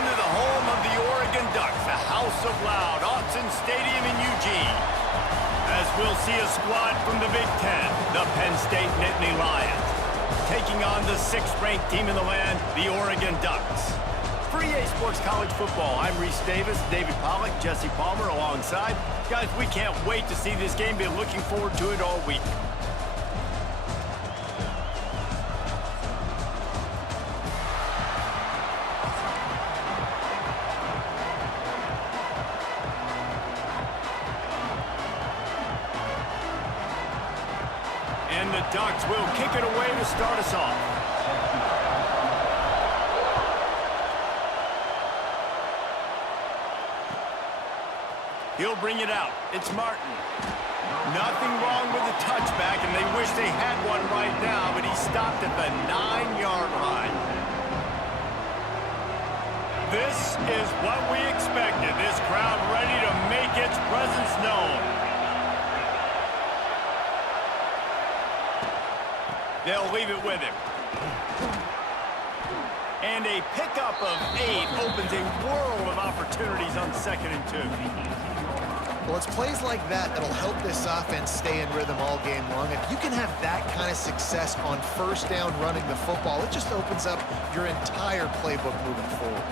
on to the home of the Oregon Ducks, the House of Loud, Autzen Stadium in Eugene. As we'll see a squad from the Big Ten, the Penn State Nittany Lions, taking on the 6th-ranked team in the land, the Oregon Ducks. For EA Sports College Football, I'm Reese Davis, David Pollack, Jesse Palmer alongside. Guys, we can't wait to see this game. Been looking forward to it all week. And the Ducks will kick it away to start us off. He'll bring it out. It's Martin. Nothing wrong with the touchback, and they wish they had one right now, but he stopped at the 9-yard line. This is what we expected. This crowd ready to make its presence known. They'll leave it with him. And a pickup of 8 opens a world of opportunities on 2nd and 2. Well, it's plays like that that'll help this offense stay in rhythm all game long. If you can have that kind of success on 1st down running the football, it just opens up your entire playbook moving forward.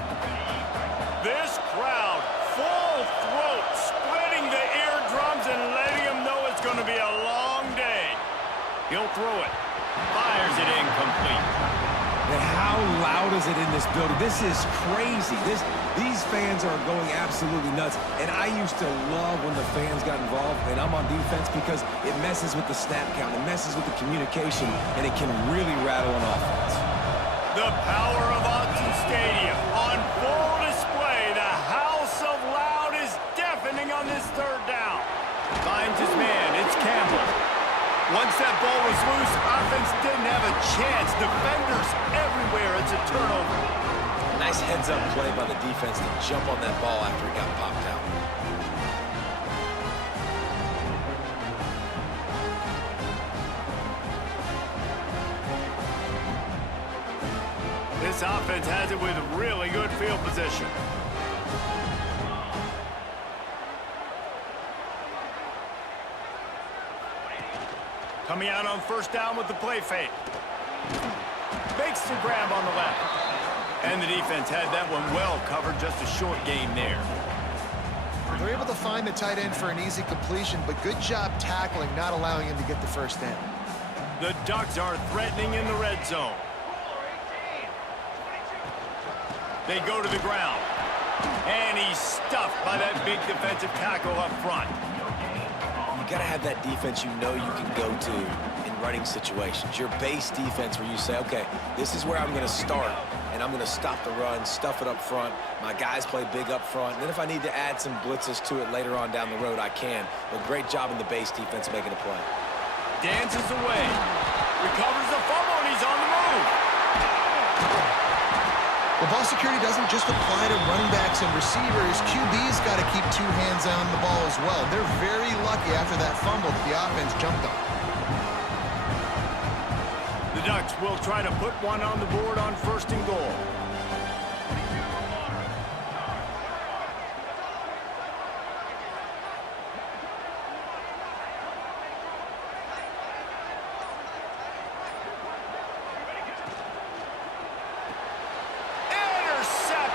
This crowd, full throat, splitting the eardrums and letting them know it's going to be a long day. He'll throw it. Fires it incomplete. And how loud is it in this building? This is crazy. These fans are going absolutely nuts. And I used to love when the fans got involved, and I'm on defense because it messes with the snap count, it messes with the communication, and it can really rattle an offense. The power of Autzen Stadium on full display. The House of Loud is deafening on this 3rd down. Finds his man. It's Campbell. Once that ball was loose, offense didn't have a chance. Defenders everywhere. It's a turnover. Nice heads-up play by the defense to jump on that ball after it got popped out. This offense has it with really good field position. Coming out on 1st down with the play fake. Makes the grab on the left. And the defense had that one well covered, just a short gain there. They're able to find the tight end for an easy completion, but good job tackling, not allowing him to get the 1st down. The Ducks are threatening in the red zone. They go to the ground. And he's stuffed by that big defensive tackle up front. You got to have that defense you know you can go to in running situations. Your base defense where you say, okay, this is where I'm going to start, and I'm going to stop the run, stuff it up front. My guys play big up front. And then if I need to add some blitzes to it later on down the road, I can. But great job in the base defense making a play. Dances away. Recovers the fumble, and he's on the move. Well, ball security doesn't just apply to running backs and receivers. QB's got to keep 2 hands on the ball as well. They're very lucky after that fumble that the offense jumped on. The Ducks will try to put one on the board on 1st and goal.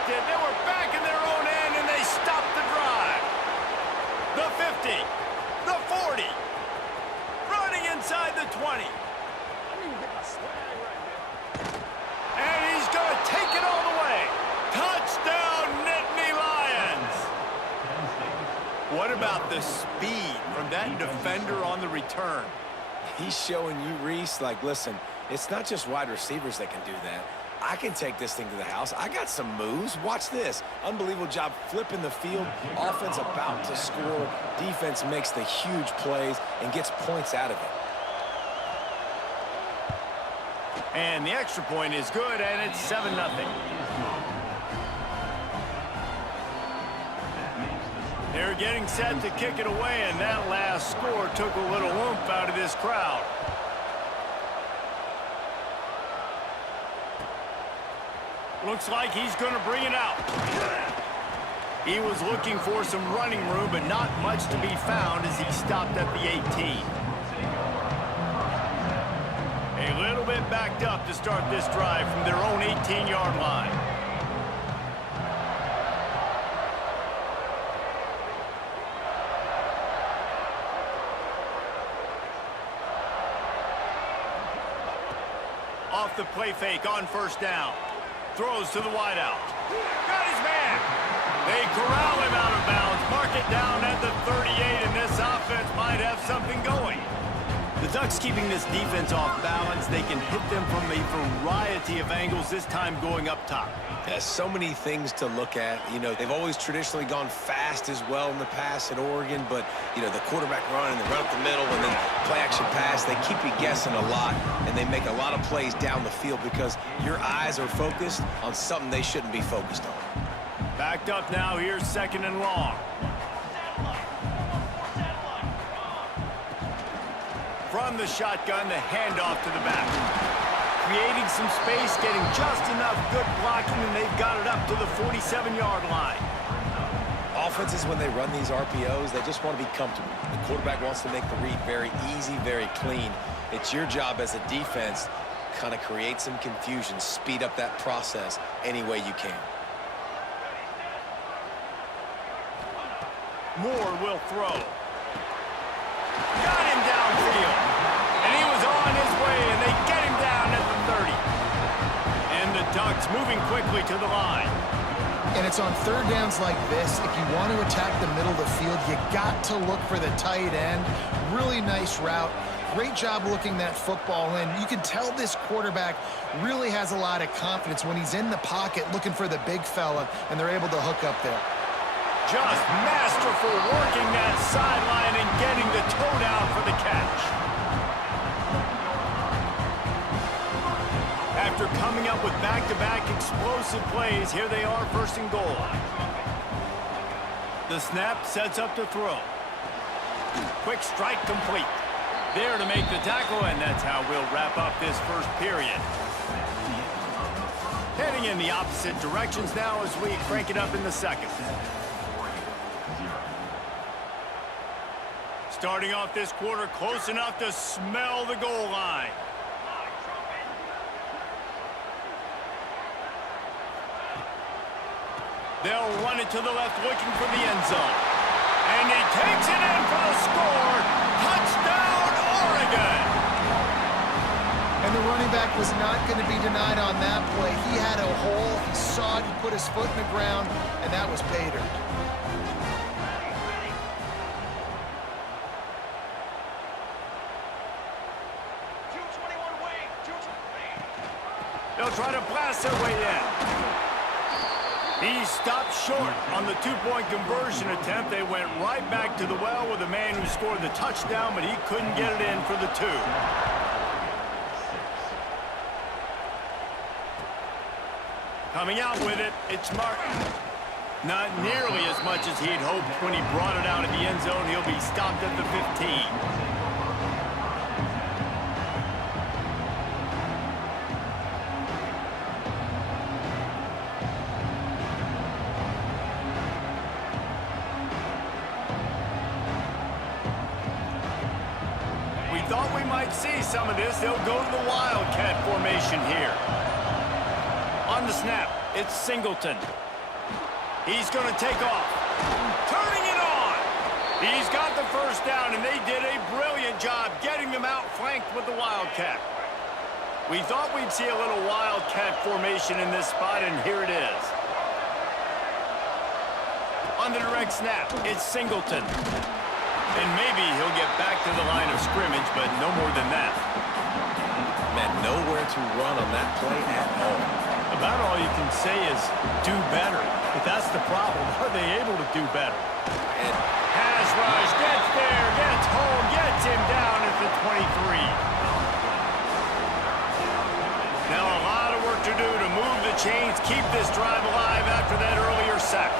They were back in their own end, and they stopped the drive. The 50, the 40, running inside the 20. And he's going to take it all the way. Touchdown, Nittany Lions. What about the speed from that defender on the return? He's showing you, Reese, like, listen, it's not just wide receivers that can do that. I can take this thing to the house. I got some moves. Watch this. Unbelievable job flipping the field. Offense about to score. Defense makes the huge plays and gets points out of it. And the extra point is good, and it's 7-0. They're getting set to kick it away, and that last score took a little oomph out of this crowd. Looks like he's going to bring it out. He was looking for some running room, but not much to be found as he stopped at the 18. A little bit backed up to start this drive from their own 18-yard line. Off the play fake on first down. Throws to the wideout. Got his man. They corral him out of bounds. Mark it down at the 38, and this offense might have something going. The Ducks keeping this defense off balance. They can hit them from a variety of angles, this time going up top. There's so many things to look at. You know, they've always traditionally gone fast as well in the past at Oregon, but, you know, the quarterback run and the run up the middle and then play-action pass, they keep you guessing a lot, and they make a lot of plays down the field because your eyes are focused on something they shouldn't be focused on. Backed up now, here's second and long. From the shotgun, the handoff to the back. Creating some space, getting just enough good blocking, and they've got it up to the 47-yard line. Offenses, when they run these RPOs, they just want to be comfortable. The quarterback wants to make the read very easy, very clean. It's your job as a defense, kind of create some confusion, speed up that process any way you can. Moore will throw. Got him downfield. And he was on his way, and they get him down at the 30. And the Ducks moving quickly to the line. And it's on third downs like this. If you want to attack the middle of the field, you got to look for the tight end. Really nice route. Great job looking that football in. You can tell this quarterback really has a lot of confidence when he's in the pocket looking for the big fella, and they're able to hook up there. Just masterful working that sideline and getting the toe down for the catch. After coming up with back-to-back explosive plays, here they are, first and goal. The snap sets up to throw. Quick strike complete. There to make the tackle, and that's how we'll wrap up this first period. Heading in the opposite directions now as we crank it up in the second. Starting off this quarter close enough to smell the goal line. They'll run it to the left looking for the end zone. And he takes it in for the score. Touchdown, Oregon! And the running back was not going to be denied on that play. He had a hole, he saw it, he put his foot in the ground, and that was pay dirt. They'll try to blast their way in. He stopped short on the two-point conversion attempt. They went right back to the well with the man who scored the touchdown, but he couldn't get it in for the two. Coming out with it, it's Martin. Not nearly as much as he'd hoped when he brought it out of the end zone. He'll be stopped at the 15. Thought we might see some of this. They'll go to the Wildcat formation here. On the snap, it's Singleton. He's going to take off. Turning it on. He's got the first down, and they did a brilliant job getting them out flanked with the Wildcat. We thought we'd see a little Wildcat formation in this spot, and here it is. On the direct snap, it's Singleton. And maybe he'll get back to the line of scrimmage, but no more than that. Man, nowhere to run on that play at all. About all you can say is do better. But that's the problem. Are they able to do better? And pass rush, gets there, gets home, gets him down at the 23. Now a lot of work to do to move the chains, keep this drive alive after that earlier sack.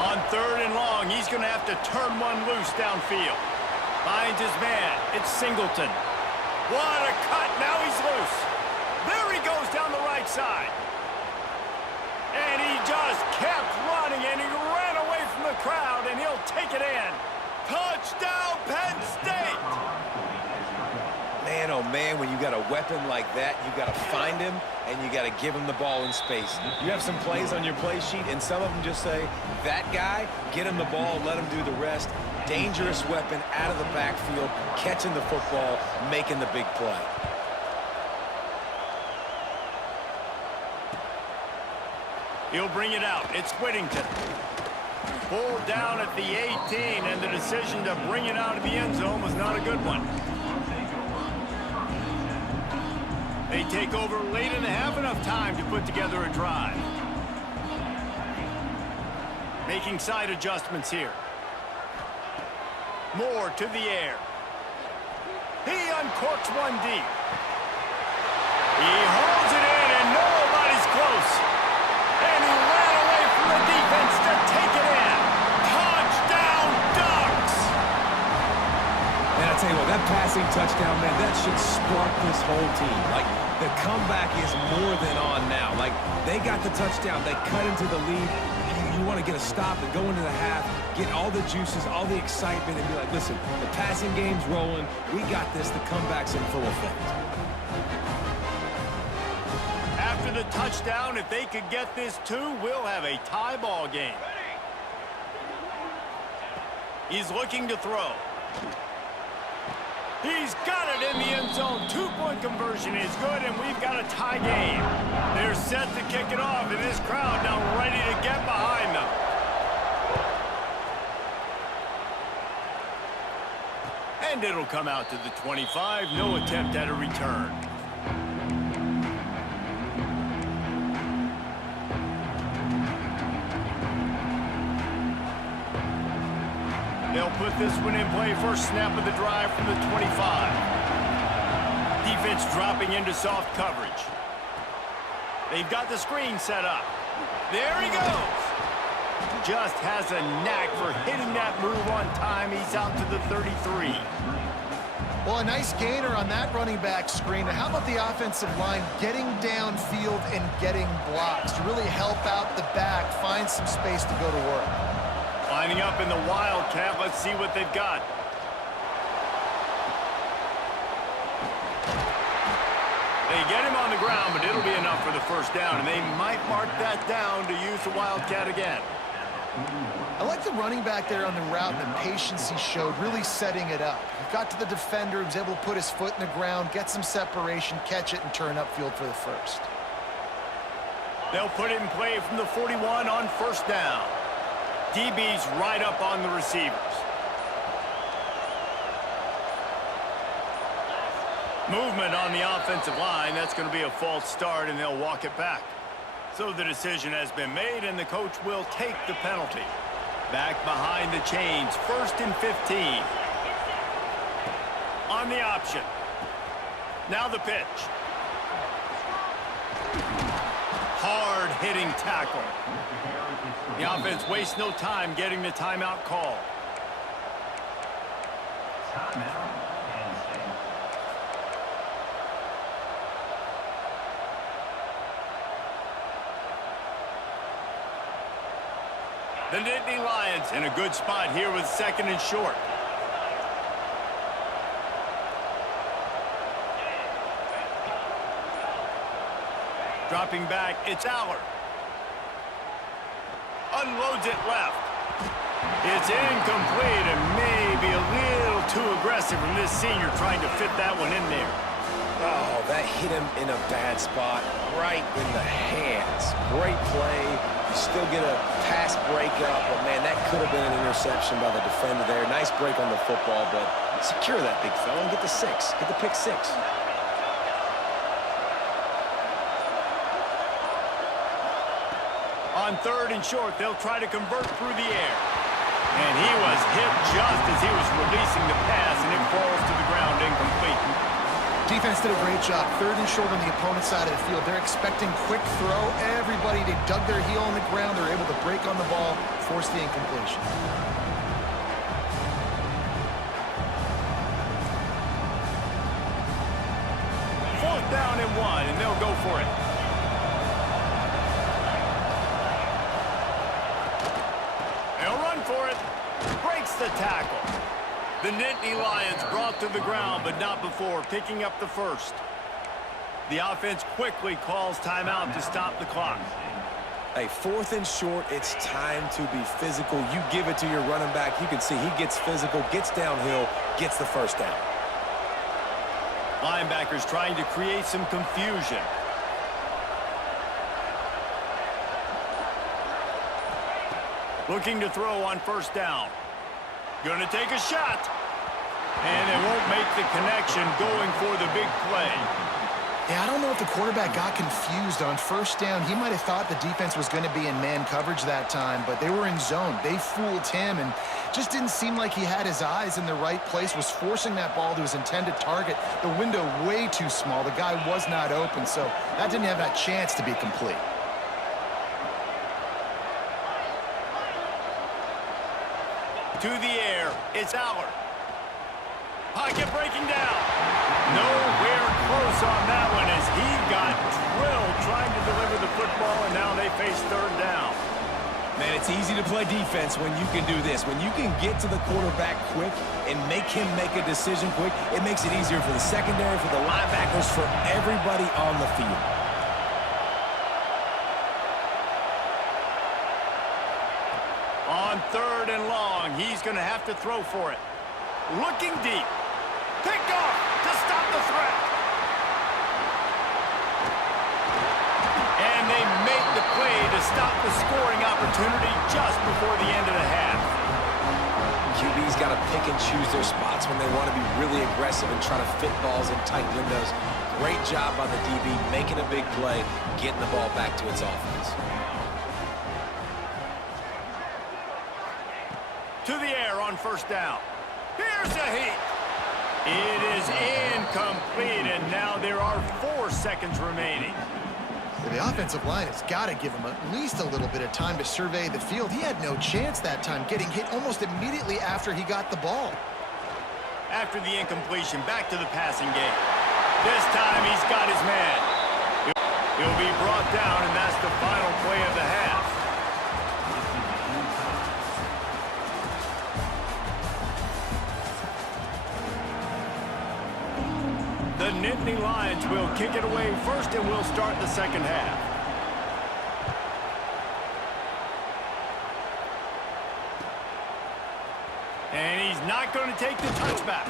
On third and long, he's going to have to turn one loose downfield. Finds his man. It's Singleton. What a cut. Now he's loose. There he goes down the right. side. And he just kept running, and he ran away from the crowd, and he'll take it in. Touchdown, Penn State! Man, oh man, when you got a weapon like that, you got to find him, and you got to give him the ball in space. You have some plays on your play sheet, and some of them just say, that guy, get him the ball, let him do the rest. Dangerous weapon out of the backfield, catching the football, making the big play. He'll bring it out. It's Whittington. Pulled down at the 18, and the decision to bring it out of the end zone was not a good one. They take over late and have enough time to put together a drive. Making side adjustments here. Moore to the air. He uncorks one deep. He holds it in, and nobody's close. And he ran away from the defense to take it in. Touchdown, Ducks! Man, I tell you what, that passing touchdown, man, that should spark this whole team. Like, the comeback is more than on now. Like, they got the touchdown. They cut into the lead. You want to get a stop and go into the half, get all the juices, all the excitement, and be like, listen, the passing game's rolling. We got this. The comeback's in full effect. After the touchdown, if they could get this too, we'll have a tie ball game. He's looking to throw. He's got it in the end zone. Two-point conversion is good, and we've got a tie game. They're set to kick it off, and this crowd now ready to get behind them. And it'll come out to the 25. No attempt at a return. They'll put this one in play. First snap of the drive from the 25. Defense dropping into soft coverage. They've got the screen set up. There he goes. Just has a knack for hitting that move on time. He's out to the 33. Well, a nice gainer on that running back screen. How about the offensive line getting downfield and getting blocks to really help out the back, find some space to go to work? Lining up in the Wildcat. Let's see what they've got. They get him on the ground, but it'll be enough for the first down, and they might mark that down to use the Wildcat again. I like the running back there on the route and the patience he showed, really setting it up. He got to the defender, he was able to put his foot in the ground, get some separation, catch it, and turn upfield for the first. They'll put it in play from the 41 on first down. DB's right up on the receivers. Movement on the offensive line. That's going to be a false start, and they'll walk it back. So the decision has been made, and the coach will take the penalty. Back behind the chains, 1st and 15. On the option. Now the pitch. Hard-hitting tackle. The offense wastes no time getting the timeout call. The Nittany Lions in a good spot here with 2nd and short. Dropping back, it's Allard. Unloads it left. It's incomplete and maybe a little too aggressive from this senior trying to fit that one in there. Oh, that hit him in a bad spot, right in the hands. Great play. You still get a pass breakup, but man, that could have been an interception by the defender there. Nice break on the football, but secure that big fella and get the 6. Get the pick 6. On 3rd and short, they'll try to convert through the air. And he was hit just as he was releasing the pass, and it falls to the ground incomplete. Defense did a great job. 3rd and short on the opponent's side of the field. They're expecting quick throw. Everybody, they dug their heel on the ground. They're able to break on the ball, force the incompletion. 4th down and 1, and they'll go for it. for it. Breaks the tackle. The Nittany Lions brought to the ground, but not before picking up the first. The offense quickly calls timeout to stop the clock. Hey, 4th and short, it's time to be physical. You give it to your running back. You can see he gets physical, gets downhill, gets the first down. Linebackers trying to create some confusion. Looking to throw on first down. Going to take a shot. And they won't make the connection, going for the big play. Yeah, I don't know if the quarterback got confused on first down. He might have thought the defense was going to be in man coverage that time, but they were in zone. They fooled him and just didn't seem like he had his eyes in the right place, was forcing that ball to his intended target. The window way too small. The guy was not open, so that didn't have that chance to be complete. To the air, it's Allard. Pocket breaking down. Nowhere close on that one as he got drilled trying to deliver the football, and now they face third down. Man, it's easy to play defense when you can do this. When you can get to the quarterback quick and make him make a decision quick, it makes it easier for the secondary, for the linebackers, for everybody on the field. On 3rd and long, he's going to have to throw for it. Looking deep. Picked off to stop the threat. And they make the play to stop the scoring opportunity just before the end of the half. QB's got to pick and choose their spots when they want to be really aggressive and try to fit balls in tight windows. Great job on the DB making a big play, getting the ball back to its offense. To the air on first down. Here's a heat. It is incomplete, and now there are 4 seconds remaining. The offensive line has got to give him at least a little bit of time to survey the field. He had no chance that time, getting hit almost immediately after he got the ball. After the incompletion, back to the passing game. This time he's got his man. He'll be brought down, and that's the final play of the half. The Nittany Lions will kick it away first, and we'll start the second half. And he's not going to take the touchback.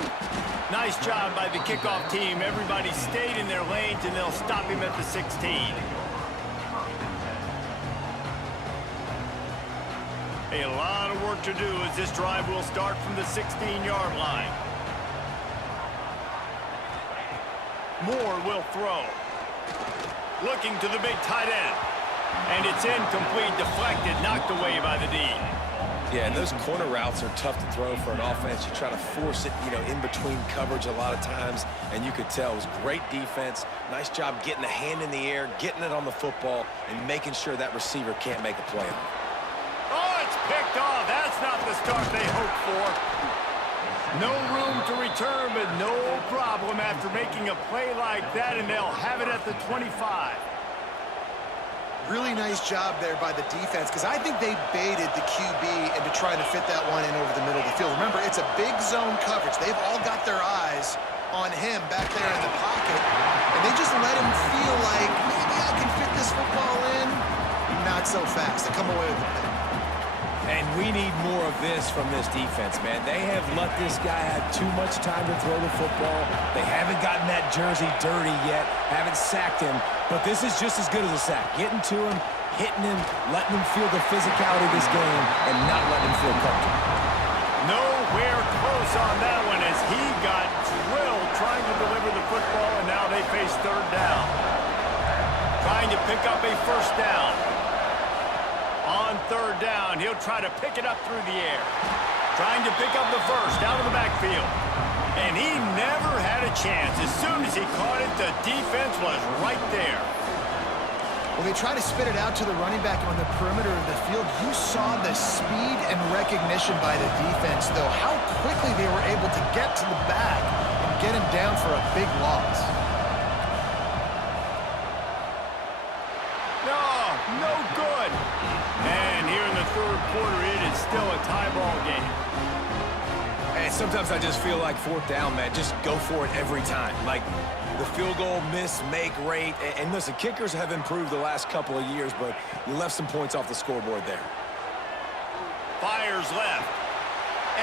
Nice job by the kickoff team. Everybody stayed in their lanes, and they'll stop him at the 16. A lot of work to do as this drive will start from the 16-yard line. Moore will throw. Looking to the big tight end. And it's incomplete, deflected, knocked away by the D. Yeah, and those corner routes are tough to throw for an offense. You try to force it, in between coverage a lot of times, and you could tell it was great defense. Nice job getting the hand in the air, getting it on the football, and making sure that receiver can't make a play on it. Oh, it's picked off. That's not the start they hoped for. No room to return, but no problem after making a play like that, and they'll have it at the 25. Really nice job there by the defense, because I think they baited the QB into trying to fit that one in over the middle of the field. Remember, it's a big zone coverage. They've all got their eyes on him back there in the pocket, and they just let him feel like, maybe I can fit this football in. Not so fast. They come away with the pick. And we need more of this from this defense, man. They have let this guy have too much time to throw the football. They haven't gotten that jersey dirty yet, haven't sacked him, but this is just as good as a sack. Getting to him, hitting him, letting him feel the physicality of this game, and not letting him feel comfortable. Nowhere close on that one as he got drilled trying to deliver the football, and now they face third down. Trying to pick up a first down. On third down, he'll try to pick it up through the air. Trying to pick up the first out of the backfield. And he never had a chance. As soon as he caught it, the defense was right there. Well, they try to spit it out to the running back on the perimeter of the field. You saw the speed and recognition by the defense, though, how quickly they were able to get to the back and get him down for a big loss. No good. And here in the third quarter, it is still a tie ball game. And sometimes I just feel like fourth down, man, just go for it every time. Like the field goal, miss, make, rate. And listen, kickers have improved the last couple of years, but you left some points off the scoreboard there. Fires left.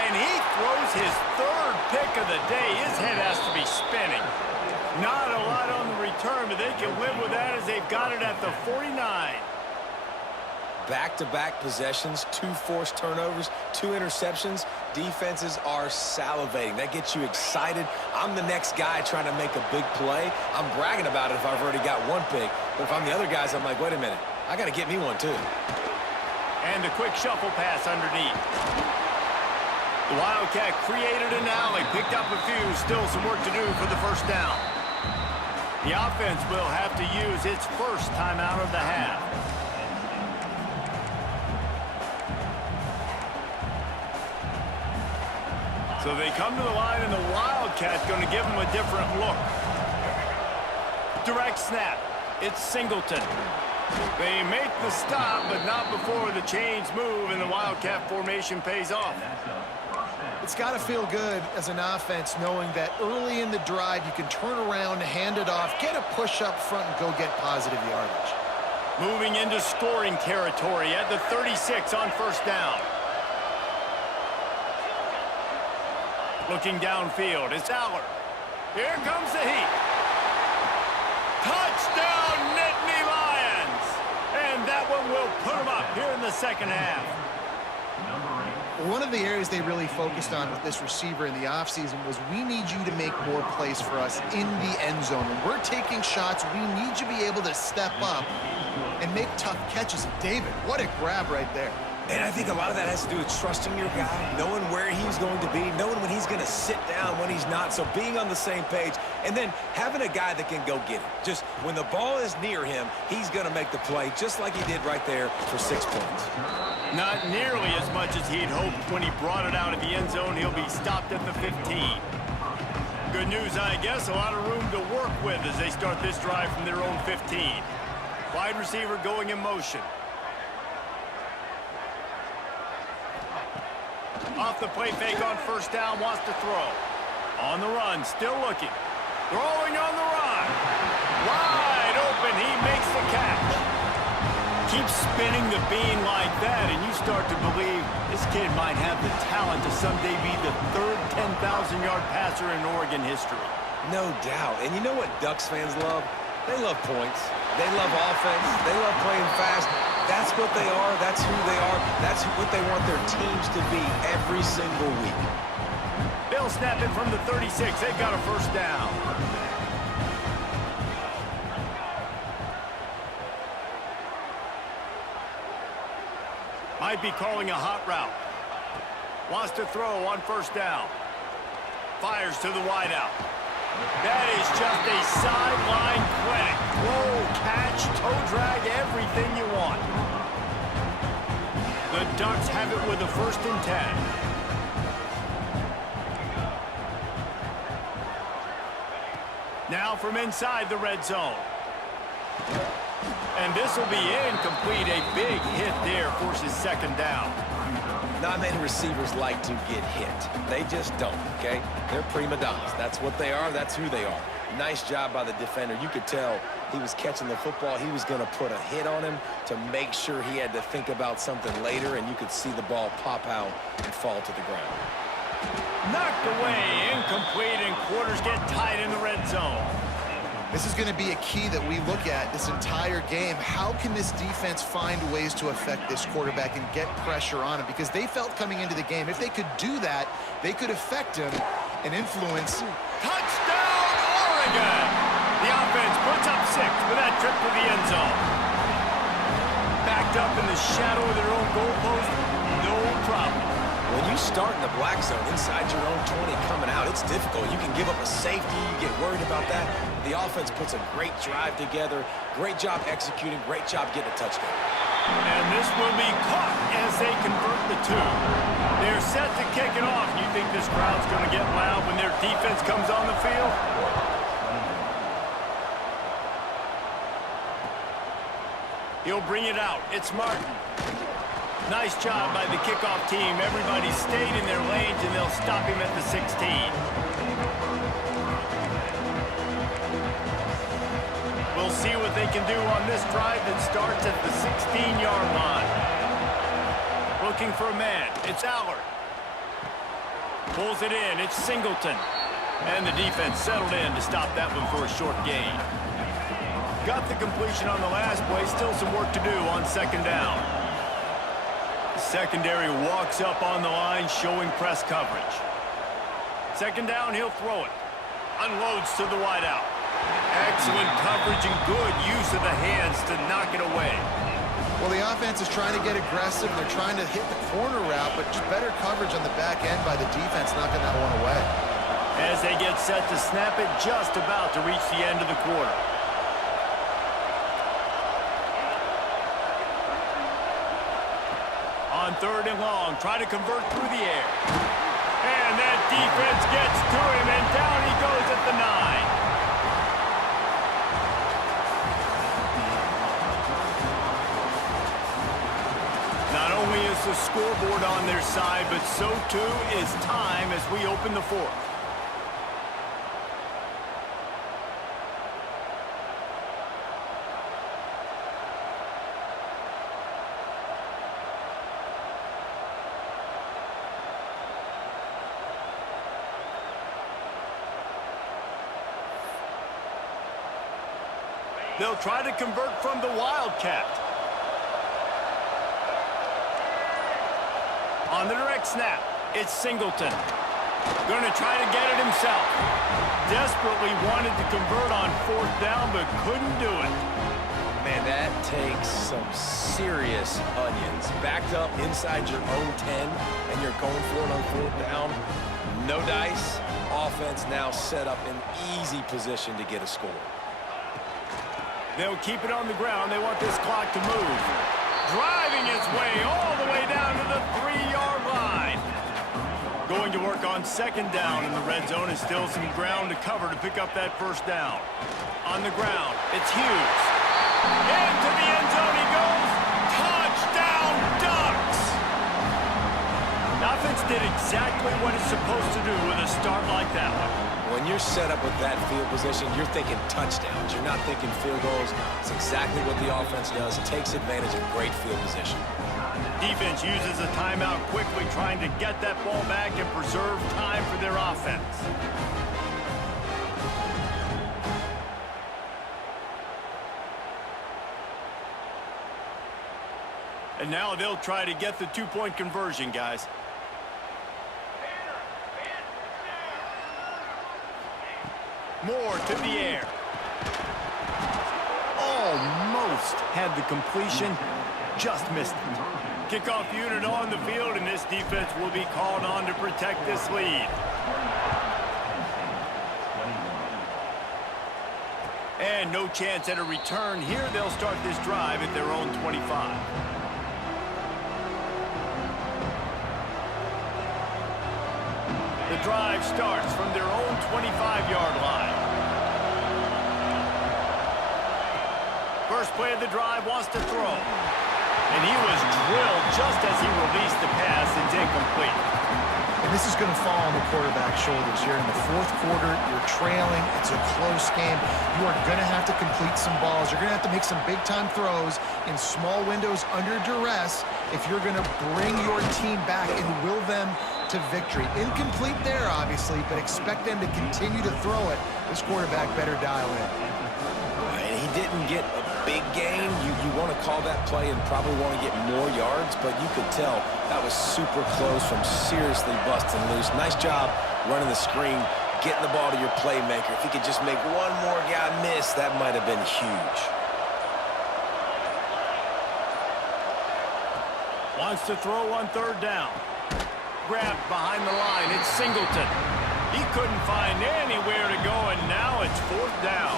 And he throws his third pick of the day. His head has to be spinning. Not a lot on the return, but they can live with that as they've got it at the 49. Back-to-back possessions, 2 forced turnovers, 2 interceptions. Defenses are salivating. That gets you excited. I'm the next guy trying to make a big play. I'm bragging about it if I've already got 1 pick. But if I'm the other guys, I'm like, wait a minute. I got to get me one, too. And the quick shuffle pass underneath. The Wildcat created an alley, picked up a few, still some work to do for the first down. The offense will have to use its first timeout of the half. So they come to the line, and the Wildcat's going to give them a different look. Direct snap. It's Singleton. They make the stop, but not before the chains move, and the Wildcat formation pays off. It's got to feel good as an offense knowing that early in the drive you can turn around, hand it off, get a push up front, and go get positive yardage. Moving into scoring territory at the 36 on first down. Looking downfield, it's Aller. Here comes the heat. Touchdown, Nittany Lions! And that one will put them up here in the second half. One of the areas they really focused on with this receiver in the offseason was we need you to make more plays for us in the end zone. When we're taking shots, we need you to be able to step up and make tough catches. And David, what a grab right there. And I think a lot of that has to do with trusting your guy, knowing where he's going to be, knowing when he's going to sit down, when he's not. So being on the same page, and then having a guy that can go get it. Just when the ball is near him, he's going to make the play, just like he did right there for 6 points. Not nearly as much as he'd hoped when he brought it out of the end zone. He'll be stopped at the 15. Good news, I guess, a lot of room to work with as they start this drive from their own 15. Wide receiver going in motion. Off the play fake on first down, wants to throw. On the run, still looking. Throwing on the run. Wide open, he makes the catch. Keep spinning the bean like that, and you start to believe this kid might have the talent to someday be the third 10,000-yard passer in Oregon history. No doubt. And you know what Ducks fans love? They love points. They love offense. They love playing fast. That's what they are. That's who they are. That's what they want their teams to be every single week. They'll snap it from the 36. They've got a first down. Might be calling a hot route. Wants to throw on first down. Fires to the wideout. That is just a sideline clinic. Throw, catch, toe drag, everything you want. The Ducks have it with a 1st and 10. Now from inside the red zone. And this will be incomplete. A big hit there forces 2nd down. Not many receivers like to get hit. They just don't, okay? They're prima donnas. That's what they are. That's who they are. Nice job by the defender. You could tell he was catching the football. He was going to put a hit on him to make sure he had to think about something later, and you could see the ball pop out and fall to the ground. Knocked away, incomplete, and quarters get tight in the red zone. This is going to be a key that we look at this entire game. How can this defense find ways to affect this quarterback and get pressure on him? Because they felt coming into the game, if they could do that, they could affect him and influence. Touchdown, Oregon! The offense puts up 6 with that trip to the end zone. Backed up in the shadow of their own goalpost, no problem. When you start in the black zone inside your own 20 coming out, it's difficult. You can give up a safety. You get worried about that. The offense puts a great drive together. Great job executing. Great job getting a touchdown. And this will be caught as they convert the 2. They're set to kick it off. You think this crowd's going to get loud when their defense comes on the field? He'll bring it out. It's Martin. Nice job by the kickoff team. Everybody stayed in their lanes, and they'll stop him at the 16. We'll see what they can do on this drive that starts at the 16-yard line. Looking for a man. It's Allard. Pulls it in. It's Singleton. And the defense settled in to stop that one for a short gain. Got the completion on the last play. Still some work to do on second down. The secondary walks up on the line, showing press coverage. Second down, he'll throw it. Unloads to the wideout. Excellent coverage and good use of the hands to knock it away. Well, the offense is trying to get aggressive. They're trying to hit the corner route, but just better coverage on the back end by the defense, knocking that one away. As they get set to snap it, just about to reach the end of the quarter. On third and long, try to convert through the air. And that defense gets to him, and down he goes at the 9. Not only is the scoreboard on their side, but so too is time as we open the fourth. They'll try to convert from the Wildcat. On the direct snap, it's Singleton. Going to try to get it himself. Desperately wanted to convert on fourth down, but couldn't do it. Man, that takes some serious onions. Backed up inside your own 10, and you're going for it on fourth down. No dice. Offense now set up in easy position to get a score. They'll keep it on the ground. They want this clock to move. Driving its way all the way down to the 3-yard line. Going to work on second down in the red zone, and still some ground to cover to pick up that first down. On the ground, it's Hughes. Into the end zone he goes. Touchdown, Ducks! Offense did exactly what it's supposed to do with a start like that one. When you're set up with that field position, you're thinking touchdowns. You're not thinking field goals. It's exactly what the offense does. It takes advantage of great field position. Defense uses a timeout quickly, trying to get that ball back and preserve time for their offense. And now they'll try to get the two-point conversion, guys. Moore to the air. Almost had the completion, just missed it. Kickoff unit on the field, and this defense will be called on to protect this lead. And no chance at a return here. They'll start this drive at their own 25. The drive starts from their own 25-yard line. First play of the drive, wants to throw. And he was drilled just as he released the pass. It's incomplete. And this is going to fall on the quarterback's shoulders here in the fourth quarter. You're trailing. It's a close game. You are going to have to complete some balls. You're going to have to make some big-time throws in small windows under duress if you're going to bring your team back and will them to victory. Incomplete there, obviously, but expect them to continue to throw it. This quarterback better dial in. And he didn't get a big gain. You want to call that play and probably want to get more yards, but you could tell that was super close from seriously busting loose. Nice job running the screen, getting the ball to your playmaker. If he could just make one more guy miss, that might have been huge. Wants to throw on third down. Grabbed behind the line. It's Singleton. He couldn't find anywhere to go, and now it's fourth down.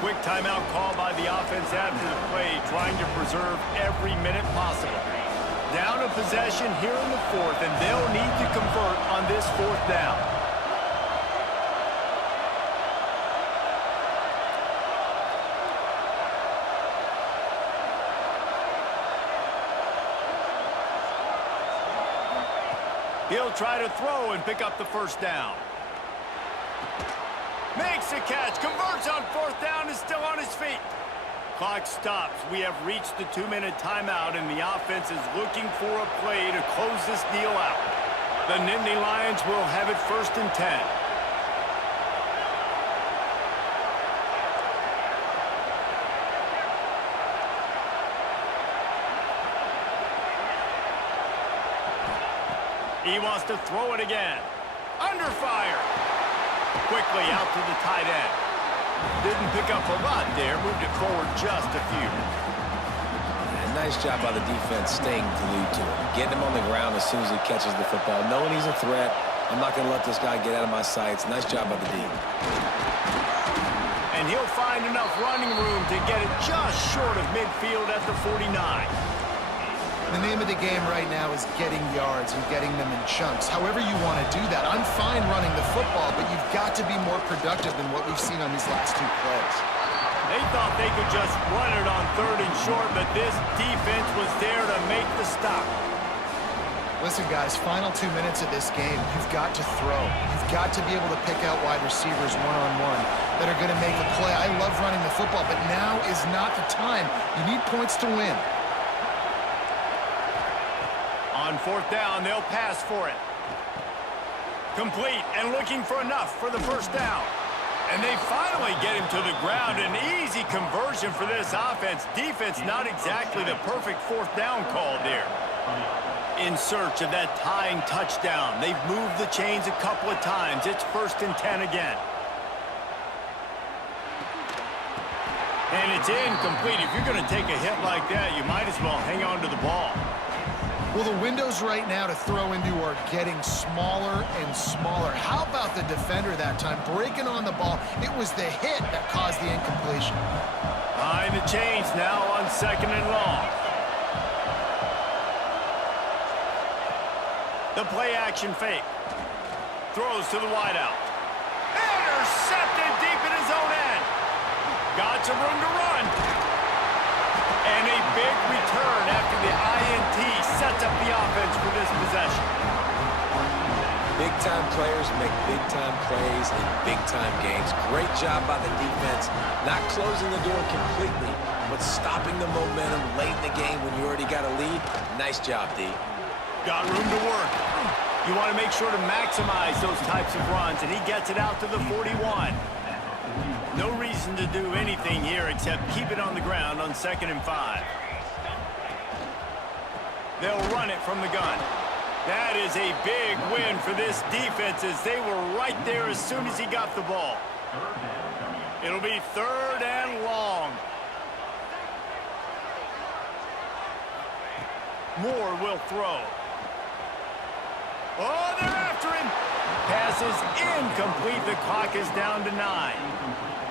Quick timeout call by the offense after the play, trying to preserve every minute possible. Down a possession here in the fourth, and they'll need to convert on this fourth down. He'll try to throw and pick up the first down. Makes a catch, converts on fourth down, is still on his feet. Clock stops. We have reached the 2-minute timeout, and the offense is looking for a play to close this deal out. The Nittany Lions will have it 1st and 10. He wants to throw it again. Under fire. Quickly out to the tight end. Didn't pick up a lot there. Moved it forward just a few. And nice job by the defense staying glued to him. Getting him on the ground as soon as he catches the football. Knowing he's a threat. I'm not going to let this guy get out of my sights. Nice job by the D. And he'll find enough running room to get it just short of midfield at the 49. The name of the game right now is getting yards and getting them in chunks. However you want to do that. I'm fine running the football, but you've got to be more productive than what we've seen on these last 2 plays. They thought they could just run it on 3rd and short, but this defense was there to make the stop. Listen, guys, final 2 minutes of this game, you've got to throw. You've got to be able to pick out wide receivers one-on-one that are going to make a play. I love running the football, but now is not the time. You need points to win. On 4th down, they'll pass for it. Complete and looking for enough for the 1st down. And they finally get him to the ground. An easy conversion for this offense. Defense not exactly the perfect 4th down call there. In search of that tying touchdown. They've moved the chains a couple of times. It's 1st and 10 again. And it's incomplete. If you're going to take a hit like that, you might as well hang on to the ball. Well, the windows right now to throw into are getting smaller and smaller. How about the defender that time breaking on the ball? It was the hit that caused the incompletion. Behind the chains now on 2nd and long. The play action fake. Throws to the wideout. Intercepted deep in his own end. Got some room to run. And a big return after the INT sets up the offense for this possession. Big-time players make big-time plays in big-time games. Great job by the defense, not closing the door completely, but stopping the momentum late in the game when you already got a lead. Nice job, D. Got room to work. You want to make sure to maximize those types of runs, and he gets it out to the 41. No reason to do anything here except keep it on the ground on 2nd and 5. They'll run it from the gun. That is a big win for this defense as they were right there as soon as he got the ball. It'll be 3rd and long. Moore will throw. Oh, they're after him. Pass is incomplete. The clock is down to 9.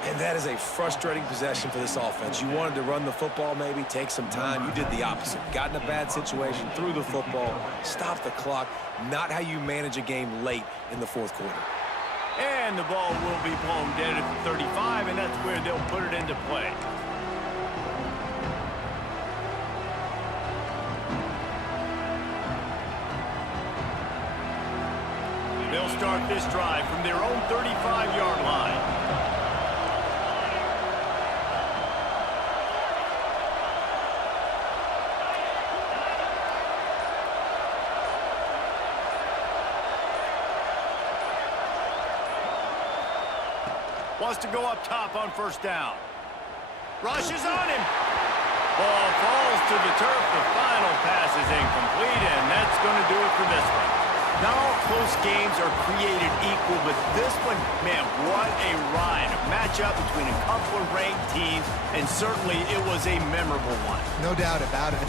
And that is a frustrating possession for this offense. You wanted to run the football, maybe take some time. You did the opposite. Got in a bad situation, threw the football, stopped the clock. Not how you manage a game late in the 4th quarter. And the ball will be blown dead at the 35, and that's where they'll put it into play. They'll start this drive from their own 35-yard line. Wants to go up top on 1st down. Rushes on him. Ball falls to the turf. The final pass is incomplete, and that's going to do it for this one. Not all close games are created equal, but this one, man, what a ride. A matchup between a couple of ranked teams, and certainly it was a memorable one. No doubt about it.